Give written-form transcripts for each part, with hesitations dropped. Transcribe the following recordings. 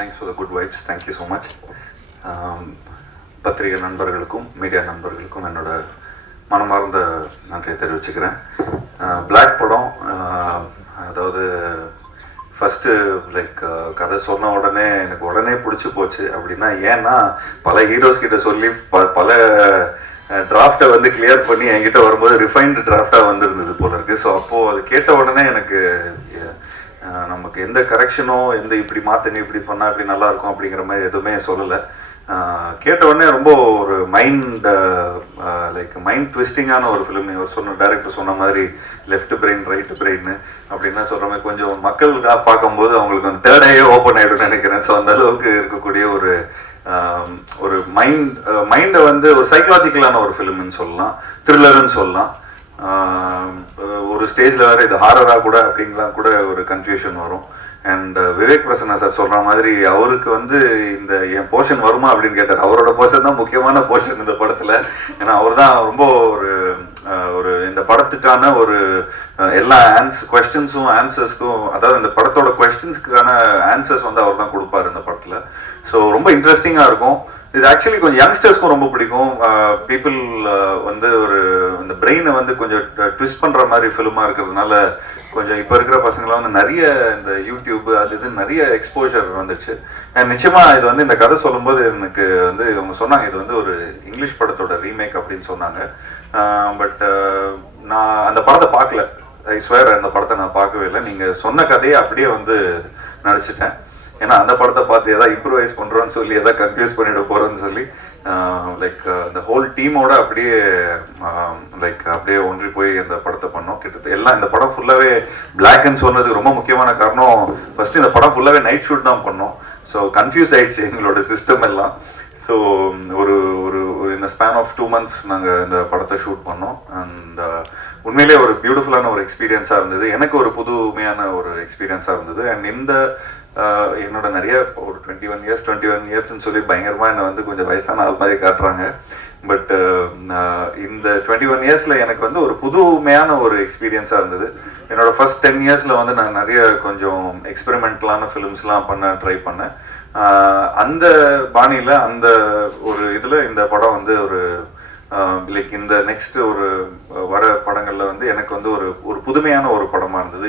Thanks for the good vibes. Thank you so much. பத்திரிகை நண்பர்களுக்கும் media நண்பர்களுக்கும் என்னோட மனமார்ந்த நன்றியை தெரிவிச்சுக்கிறேன். பிளாக் படம் அதாவது ஃபஸ்ட்டு கதை சொன்ன உடனே எனக்கு உடனே பிடிச்சி போச்சு. அப்படின்னா ஏன்னா பல ஹீரோஸ் கிட்ட சொல்லி பல டிராஃப்டை வந்து கிளியர் பண்ணி என்கிட்ட வரும்போது ரிஃபைன்டு டிராஃப்டாக வந்துருந்தது போல இருக்குது. ஸோ அப்போது அது கேட்ட உடனே எனக்கு நமக்கு எந்த கரெக்ஷனோ எந்த இப்படி மாற்றுங்க இப்படி பண்ணால் இப்படி நல்லாயிருக்கும் அப்படிங்கிற மாதிரி எதுவுமே சொல்லலை. கேட்ட உடனே ரொம்ப ஒரு மைண்ட் ட்விஸ்டிங்கான ஒரு ஃபிலிம். இவர் டைரக்டர் சொன்ன மாதிரி லெஃப்ட் பிரெயின் ரைட்டு பிரெயின் அப்படின்னா சொல்கிற மாதிரி கொஞ்சம் மக்கள் பார்க்கும்போது அவங்களுக்கு வந்து தேர்டையே ஓப்பன் ஆகிடும்னு நினைக்கிறேன். ஸோ அந்த அளவுக்கு இருக்கக்கூடிய ஒரு மைண்டை வந்து ஒரு சைக்கலாஜிக்கலான ஒரு ஃபிலிம்னு சொல்லலாம், த்ரில்லர்னு சொல்லலாம். ஒரு ஸ்டேஜில் வேறு இது ஹாரராக கூட அப்படிங்கலாம் கூட ஒரு கன்ஃபியூஷன் வரும். அண்ட் விவேக் பிரசன்னா சார் சொல்கிற மாதிரி அவருக்கு வந்து இந்த என் போர்ஷன் வருமா அப்படின்னு கேட்டார். அவரோட போர்ஷன் தான் முக்கியமான போர்ஷன் இந்த படத்தில். ஏன்னா அவர் தான் ரொம்ப ஒரு இந்த படத்துக்கான ஒரு எல்லா கொஸ்டின்ஸும் ஆன்சர்ஸ்க்கும், அதாவது இந்த படத்தோட கொஸ்டின்ஸ்க்கான ஆன்சர்ஸ் வந்து அவர் தான் கொடுப்பார் இந்த படத்தில். ஸோ ரொம்ப இன்ட்ரெஸ்டிங்காக இருக்கும். இது ஆக்சுவலி கொஞ்சம் யங்ஸ்டர்ஸ்க்கும் ரொம்ப பிடிக்கும். பீப்புள் வந்து இந்த பிரெயினை வந்து கொஞ்சம் ட்விஸ்ட் பண்ணுற மாதிரி ஃபிலிமாக இருக்கிறதுனால கொஞ்சம் இப்போ இருக்கிற பசங்களாம் வந்து நிறைய இந்த யூடியூப் அது இது நிறைய எக்ஸ்போஜர் வந்துச்சு. அண்ட் நிச்சயமாக இது வந்து இந்த கதை சொல்லும்போது எனக்கு வந்து இவங்க சொன்னாங்க இது வந்து ஒரு இங்கிலீஷ் படத்தோட ரீமேக் அப்படின்னு சொன்னாங்க. பட் நான் அந்த படத்தை பார்க்கல. ஐ ஸ்வேர் அந்த படத்தை நான் பார்க்கவே இல்லை. நீங்கள் சொன்ன கதையை அப்படியே வந்து நடிச்சிட்டேன். ஏன்னா அந்த படத்தை பார்த்து எதாவது இம்ப்ரூவைஸ் பண்ணுறோன்னு சொல்லி எதாவது கன்ஃபியூஸ் பண்ணிட போகிறோன்னு சொல்லி இந்த ஹோல் டீமோட அப்படியே அப்படியே ஒன்றி போய் இந்த படத்தை பண்ணோம். கிட்டத்தட்ட எல்லாம் இந்த படம் ஃபுல்லாகவே பிளாக்னு சொன்னது ரொம்ப முக்கியமான காரணம். ஃபஸ்ட்டு இந்த படம் ஃபுல்லாகவே நைட் ஷூட் தான் பண்ணோம். ஸோ கன்ஃபியூஸ் ஆயிடுச்சு எங்களோட சிஸ்டம் எல்லாம். ஸோ ஒரு இந்த ஸ்பேன் ஆஃப் 2 months நாங்கள் இந்த படத்தை ஷூட் பண்ணோம். அண்ட் உண்மையிலே ஒரு பியூட்டிஃபுல்லான ஒரு எக்ஸ்பீரியன்ஸாக இருந்தது. எனக்கு ஒரு புதுமையான ஒரு எக்ஸ்பீரியன்ஸாக இருந்தது. அண்ட் இந்த என்னோட நிறைய ஒரு 21 இயர்ஸ்ன்னு சொல்லி பயங்கரமாக என்னை வந்து கொஞ்சம் வயசான ஆள் மாதிரி காட்டுறாங்க. பட் இந்த 21 இயர்ஸில் எனக்கு வந்து ஒரு புதுமையான ஒரு எக்ஸ்பீரியன்ஸாக இருந்தது. என்னோட ஃபர்ஸ்ட் 10 இயர்ஸில் வந்து நான் நிறைய கொஞ்சம் எக்ஸ்பெரிமெண்டலான ஃபிலிம்ஸ்லாம் ட்ரை பண்ணேன். அந்த பாணியில் அந்த ஒரு இதில் இந்த படம் வந்து ஒரு இந்த நெக்ஸ்ட் ஒரு வர படங்களில் வந்து எனக்கு வந்து ஒரு புதுமையான ஒரு படமாக இருந்தது.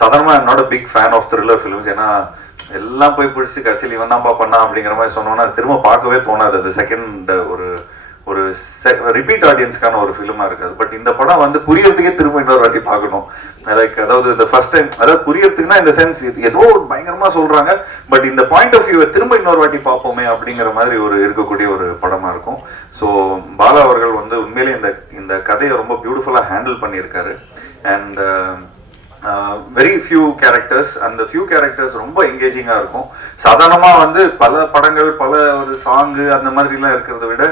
சாதாரணமாக என்னோட big fan of thriller films. ஏன்னா எல்லாம் போய் பிடிச்சி கடைசியில் இவன் தான்ப்பா பண்ணா அப்படிங்கிற மாதிரி சொன்னோன்னா திரும்ப பார்க்கவே தோணாது. அது செகண்ட் ஒரு ரிப்பீட் ஆடியன்ஸ்க்கான ஒரு ஃபிலிமாக இருக்காது. பட் இந்த படம் வந்து புரியறதுக்கே திரும்ப இன்னொரு வாட்டி பார்க்கணும். அதாவது இந்த ஃபர்ஸ்ட் டைம் அதாவது புரியறதுக்குன்னா இந்த சென்ஸ் ஏதோ ஒரு பயங்கரமாக சொல்கிறாங்க, பட் இந்த பாயிண்ட் ஆஃப் வியூவை திரும்ப இன்னொரு வாட்டி பார்ப்போமே அப்படிங்கிற மாதிரி இருக்கக்கூடிய ஒரு படமாக இருக்கும். ஸோ பாலா அவர்கள் வந்து உண்மையிலே இந்த கதையை ரொம்ப பியூட்டிஃபுல்லாக ஹேண்டில் பண்ணியிருக்காரு. அண்ட் வெரி ஃபியூ கேரக்டர்ஸ், அந்த ஃபியூ கேரக்டர்ஸ் ரொம்ப என்கேஜிங்காக இருக்கும். சாதாரணமாக வந்து பல படங்கள் பல ஒரு சாங்கு அந்த மாதிரிலாம் இருக்கிறத விட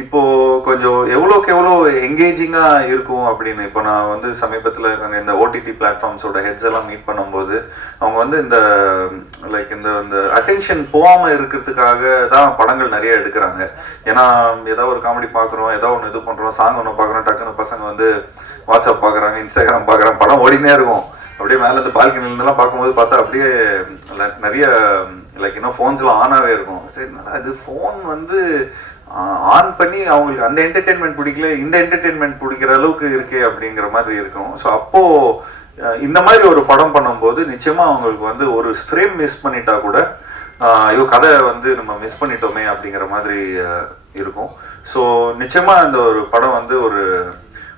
இப்போ கொஞ்சம் எவ்வளோக்கு எவ்வளோ என்கேஜிங்காக இருக்கும் அப்படின்னு. இப்போ நான் வந்து சமீபத்தில் இந்த ஓடிடி பிளாட்ஃபார்ம்ஸோட ஹெட்ஸ் எல்லாம் மீட் பண்ணும்போது அவங்க வந்து இந்த அட்டென்ஷன் போகாமல் இருக்கிறதுக்காக தான் படங்கள் நிறைய எடுக்கிறாங்க. ஏன்னா ஏதாவது ஒரு காமெடி பார்க்குறோம், ஏதோ ஒன்று இது பண்ணுறோம், சாங் ஒன்று பார்க்குறோம், டக்குன்னு பசங்க வந்து வாட்ஸ்அப் பார்க்குறாங்க, இன்ஸ்டாகிராம் பார்க்குறாங்க, படம் ஓடினே இருக்கும். அப்படியே மேலே இந்த பால்கனிலேருந்துலாம் பார்க்கும்போது பார்த்தா அப்படியே நிறைய ஃபோன்ஸ்லாம் ஆனாகவே இருக்கும். சரி, இது ஃபோன் வந்து ஆன் பண்ணி அவங்களுக்கு அந்த என்டர்டெயின்மெண்ட் பிடிக்கல, இந்த என்டர்டெயின்மெண்ட் பிடிக்கிற அளவுக்கு இருக்கே அப்படிங்கிற மாதிரி இருக்கும். ஸோ அப்போது இந்த மாதிரி ஒரு படம் பண்ணும்போது நிச்சயமாக அவங்களுக்கு வந்து ஒரு ஃப்ரேம் மிஸ் பண்ணிட்டா கூட கதை வந்து நம்ம மிஸ் பண்ணிட்டோமே அப்படிங்கிற மாதிரி இருக்கும். ஸோ நிச்சயமாக இந்த ஒரு படம் வந்து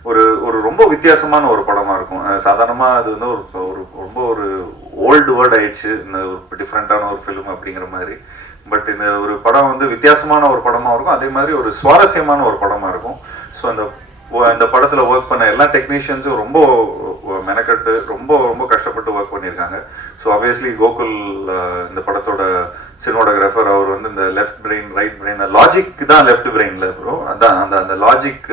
ஒரு ரொம்ப வித்தியாசமான ஒரு படமாக இருக்கும். சாதாரணமாக அது வந்து ரொம்ப ஓல்டு வேர்ட் ஆயிடுச்சு இந்த ஒரு டிஃப்ரெண்ட்டான ஒரு ஃபிலிம் அப்படிங்கிற மாதிரி. பட் இந்த ஒரு படம் வந்து வித்தியாசமான ஒரு படமாக இருக்கும், அதே மாதிரி ஒரு சுவாரஸ்யமான ஒரு படமாக இருக்கும். ஸோ இந்த படத்தில் ஒர்க் பண்ண எல்லா டெக்னீஷியன்ஸும் ரொம்ப மெனக்கட்டு ரொம்ப கஷ்டப்பட்டு ஒர்க் பண்ணியிருக்காங்க. ஸோ ஆப்வியஸ்லி கோகுல் இந்த படத்தோட சினிமாட்டோகிராஃபர் அவர் வந்து இந்த left brain right brain logic தான் லெஃப்ட் பிரெயினில் வரும். அதான் அந்த logic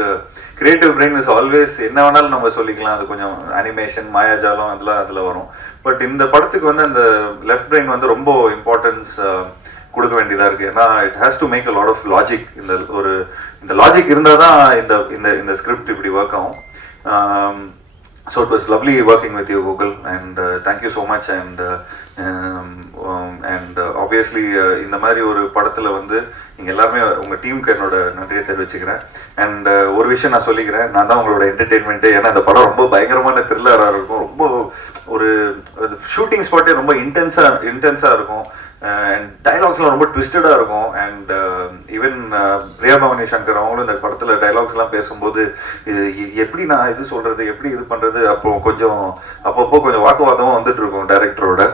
creative brain is always என்ன வேணாலும் நம்ம சொல்லிக்கலாம். அது கொஞ்சம் அனிமேஷன் மாயாஜாலம் அதெல்லாம் அதில் வரும். பட் இந்த படத்துக்கு வந்து அந்த லெஃப்ட் பிரெயின் வந்து ரொம்ப இம்பார்ட்டன்ஸ் கொடுக்க வேண்டியதாக இருக்குது. ஏன்னா it has to make a lot of logic. இந்த லாஜிக் இருந்தால் தான் இந்த ஸ்கிரிப்ட் இப்படி ஒர்க் ஆகும். So it was lovely working with you, Google, and thank you so much. And obviously obviously இந்த மாதிரி ஒரு படத்துல வந்து நீங்க எல்லாருமே உங்க டீமுக்கு என்னோட நன்றியை தெரிவிச்சுக்கிறேன். அண்ட் ஒரு விஷயம் நான் சொல்லிக்கிறேன், நான் தான் உங்களோட என்டர்டெயின்மெண்ட்டு. ஏன்னா இந்த படம் ரொம்ப பயங்கரமான த்ரில்லராக இருக்கும், ரொம்ப ஒரு ஷூட்டிங் ஸ்பாட்டே ரொம்ப இன்டென்ஸா இருக்கும். அண்ட் டைலாக்ஸ்லாம் ரொம்ப ட்விஸ்டடாக இருக்கும். அண்ட் ஈவன் பிரியா பவானி சங்கர் அவங்களும் இந்த படத்தில் டைலாக்ஸ்லாம் பேசும்போது எப்படி நான் இது சொல்கிறது, எப்படி இது பண்ணுறது, அப்பப்போ கொஞ்சம் வாக்குவாதமும் வந்துட்டு இருக்கும் டைரக்டரோட.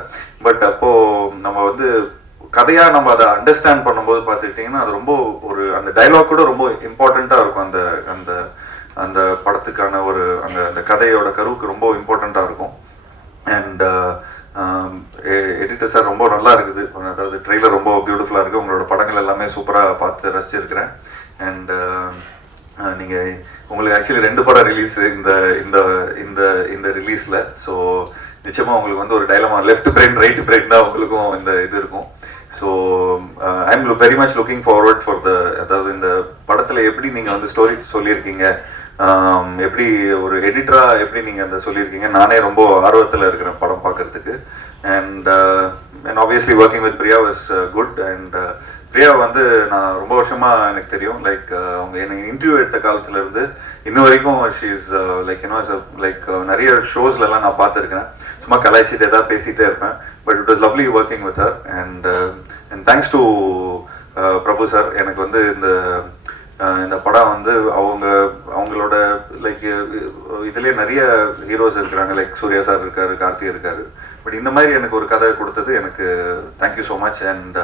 பட் அப்போது நம்ம வந்து கதையாக நம்ம அதை அண்டர்ஸ்டாண்ட் பண்ணும்போது பார்த்துக்கிட்டிங்கன்னா அது ரொம்ப ஒரு அந்த டைலாக் கூட ரொம்ப இம்பார்ட்டண்ட்டாக இருக்கும். அந்த அந்த அந்த படத்துக்கான ஒரு அந்த கதையோட கருவுக்கு ரொம்ப இம்பார்ட்டண்ட்டாக இருக்கும். அண்ட் எடிட்டர் சார் ரொம்ப நல்லா இருக்குது, அதாவது ட்ரெய்லர் ரொம்ப பியூட்டிஃபுல்லாக இருக்குது. உங்களோட படங்கள் எல்லாமே சூப்பராக பார்த்து ரசிச்சிருக்கிறேன். அண்ட் நீங்கள் உங்களுக்கு ஆக்சுவலி 2 படம் ரிலீஸ் இந்த இந்த இந்த இந்த ரிலீஸில். ஸோ நிச்சயமாக உங்களுக்கு வந்து ஒரு dilemma, left brain right brain தான் உங்களுக்கும் இந்த இது இருக்கும். So I am very much looking forward for அதாவது இந்த படத்தில் எப்படி நீங்கள் வந்து ஸ்டோரி சொல்லியிருக்கீங்க, எப்படி ஒரு எடிட்டராக எப்படி நீங்கள் அந்த சொல்லியிருக்கீங்க, நானே ரொம்ப ஆர்வத்தில் இருக்கிறேன் படம் பார்க்கறதுக்கு. And obviously working with Priya was good. And Priya வந்து நான் ரொம்ப வருஷமாக எனக்கு தெரியும். லைக் அவங்க எனக்கு இன்டர்வியூ எடுத்த காலத்துலேருந்து இன்னும் வரைக்கும் ஷீ இஸ் லைக் நிறைய ஷோஸ்லலாம் நான் பார்த்துருக்கேன். சும்மா கலாய்ச்சிட்டு ஏதாவது பேசிகிட்டே இருப்பேன். But it was lovely working with her. And thanks to Prabhu sir. எனக்கு வந்து இந்த படம் வந்து அவங்களோட லைக் இதுலேயே நிறைய ஹீரோஸ் இருக்கிறாங்க. லைக் சூர்யா சார் இருக்காரு, கார்த்தி இருக்காரு. பட் இந்த மாதிரி எனக்கு ஒரு கதை கொடுத்தது எனக்கு தேங்க்யூ ஸோ மச். அண்ட்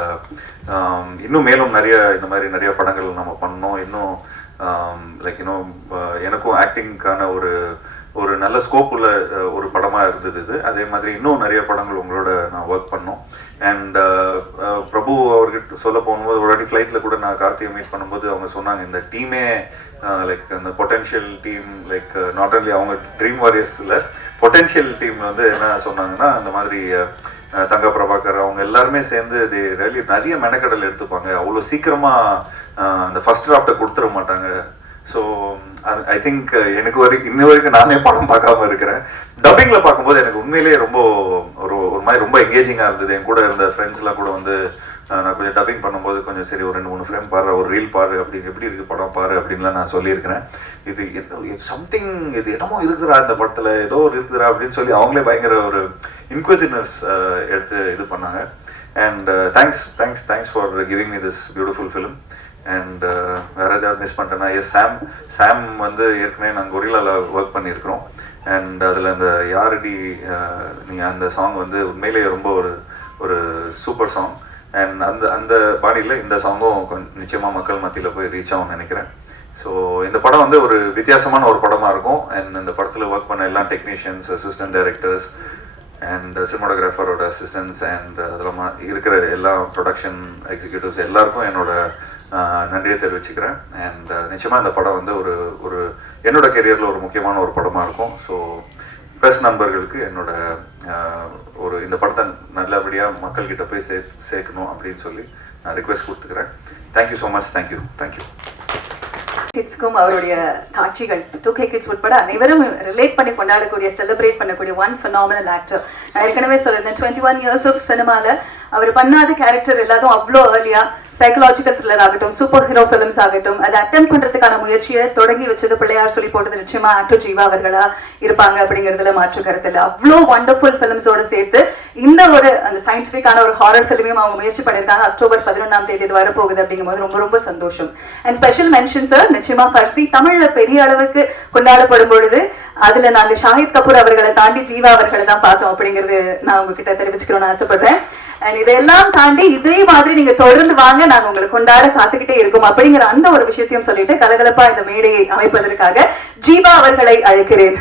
இன்னும் மேலும் இந்த மாதிரி நிறைய படங்கள் நம்ம பண்ணோம். இன்னும் லைக் இன்னும் எனக்கும் ஆக்டிங்க்கான ஒரு நல்ல ஸ்கோப் உள்ள ஒரு படமாக இருந்தது இது. அதே மாதிரி இன்னும் நிறைய படங்கள் உங்களோட நான் ஒர்க் பண்ணோம். அண்ட் பிரபு அவர்கிட்ட சொல்ல போகும்போது ஒரு வாட்டி ஃப்ளைட்டில் கூட நான் கார்த்தியை மீட் பண்ணும்போது அவங்க சொன்னாங்க, இந்த டீமே லைக் அந்த potential team, like not only அவங்க ட்ரீம் வாரியர்ஸில் பொட்டென்ஷியல் டீம் வந்து என்ன சொன்னாங்கன்னா, அந்த மாதிரி தங்க பிரபாகர் அவங்க எல்லாருமே சேர்ந்து நிறைய மெனக்கடல் எடுத்துப்பாங்க, அவ்வளோ சீக்கிரமாக அந்த ஃபர்ஸ்ட் டிராஃப்டை கொடுத்துட மாட்டாங்க. ஸோ ஐ திங்க் எனக்கு இன்ன வரைக்கும் நானே படம் பார்க்காம இருக்கிறேன். டப்பிங்கில் பார்க்கும்போது எனக்கு உண்மையிலேயே ரொம்ப ஒரு மாதிரி ரொம்ப எங்கேஜிங்காக இருந்தது. என் கூட இருந்த ஃப்ரெண்ட்ஸ்லாம் கூட வந்து நான் கொஞ்சம் டப்பிங் பண்ணும்போது கொஞ்சம் சரி ஒரு 2-3 ஃப்ரேம் பாரு, ஒரு ரீல் பாரு, அப்படின்னு எப்படி இருக்குது படம் பாரு அப்படின்லாம் நான் சொல்லியிருக்கிறேன். இது சம்திங் இது என்னமோ இருக்குதுரா இந்த படத்தில், ஏதோ ஒரு இருக்குதுரா அப்படின்னு சொல்லி அவங்களே பயங்கர ஒரு இன்க்விசிட்னஸ் எடுத்து இது பண்ணாங்க. And thanks for giving me this beautiful film. And வேறு ஏதாவது மிஸ் பண்ணிட்டேன்னா, சாம் வந்து ஏற்கனவே நாங்கள் கொரில்லாவில் ஒர்க் பண்ணியிருக்கிறோம். அண்ட் அதில் அந்த யாரடி நீங்கள் அந்த சாங் வந்து உண்மையிலேயே ரொம்ப ஒரு சூப்பர் சாங். அண்ட் அந்த பாடியில் இந்த சாங்கும் நிச்சயமாக மக்கள் மத்தியில் போய் ரீச் ஆகும்னு நினைக்கிறேன். ஸோ இந்த படம் வந்து ஒரு வித்தியாசமான ஒரு படமாக இருக்கும். அண்ட் இந்த படத்தில் ஒர்க் பண்ண எல்லா டெக்னீஷியன்ஸ், அசிஸ்டன்ட் டைரக்டர்ஸ் அண்ட் சினிமாட்டோகிராஃபரோட அசிஸ்டன்ஸ் அண்ட் அதில் இருக்கிற எல்லா ப்ரொடக்ஷன் எக்ஸிக்யூட்டிவ்ஸ் எல்லாருக்கும் என்னோட நன்றியை தெரிவிச்சுக்கிறேன். அண்ட் நிச்சயமாக இந்த படம் வந்து ஒரு என்னோட கெரியரில் ஒரு முக்கியமான ஒரு படமாக இருக்கும். ஸோ ப்ரெஸ் நண்பர்களுக்கு என்னோட இந்த படத்தை நல்லபடியாக மக்கள்கிட்ட போய் சேர்க்கணும் அப்படின்னு சொல்லி நான் ரிக்வெஸ்ட் கொடுத்துக்கிறேன். Thank you so much. தேங்க்யூ. கிட்ஸ்க்கும் அவருடைய காட்சிகள் 2K கிட்ஸ் உட்பட அனைவரும் ரிலேட் பண்ணி கொண்டாடக்கூடிய, செலிப்ரேட் பண்ணக்கூடிய ஒன் phenomenal actor. நான் ஏற்கனவே சொல்லியிருந்தேன், 21 years of சினிமாவில் அவர் பண்ணாத கேரக்டர் எல்லாத்தையும் அவ்வளோ ஏர்லியா சைக்கலாஜிக்கல் த்ரில்லர் ஆகட்டும், சூப்பர் ஹீரோ ஃபிலிம்ஸ் ஆகட்டும், அதை அட்டெம்ப்ட் பண்றதுக்கான முயற்சியை தொடங்கி வச்சது பிள்ளையார் சொல்லி போட்டது நிச்சயமா ஆக்டர் ஜீவா அவர்களா இருப்பாங்க அப்படிங்கிறதுல மாற்று கருத்து இல்லை. அவ்வளோ வண்டர்ஃபுல் ஃபிலிம்ஸோட சேர்த்து இந்த அந்த சயின்டிஃபிக்கான ஒரு ஹாரர் ஃபிலிமையும் அவங்க முயற்சி பண்ணியிருக்காங்க. அக்டோபர் 11ஆம் தேதி இது வரப்போகுது அப்படிங்கும்போது ரொம்ப ரொம்ப சந்தோஷம். அண்ட் ஸ்பெஷல் மென்ஷன் சார், நிச்சயமா ஃபர்சி தமிழ்ல பெரிய அளவுக்கு கொண்டாடப்படும் பொழுது அதுல நாங்க ஷாஹித் கபூர் அவர்களை தாண்டி ஜீவா அவர்களை தான் பார்த்தோம் அப்படிங்கிறது நான் உங்ககிட்ட தெரிவிச்சுக்கணும்னு ஆசைப்படுறேன். அண்ட் இதெல்லாம் தாண்டி இதே மாதிரி நீங்க தொடர்ந்து வாங்க, நாங்க உங்களை கொண்டாட காத்துக்கிட்டே இருக்கோம் அப்படிங்கிற அந்த ஒரு விஷயத்தையும் சொல்லிட்டு கலகலப்பா இந்த மேடையை அமைப்பதற்காக ஜீவா அவர்களை அழைக்கிறேன்.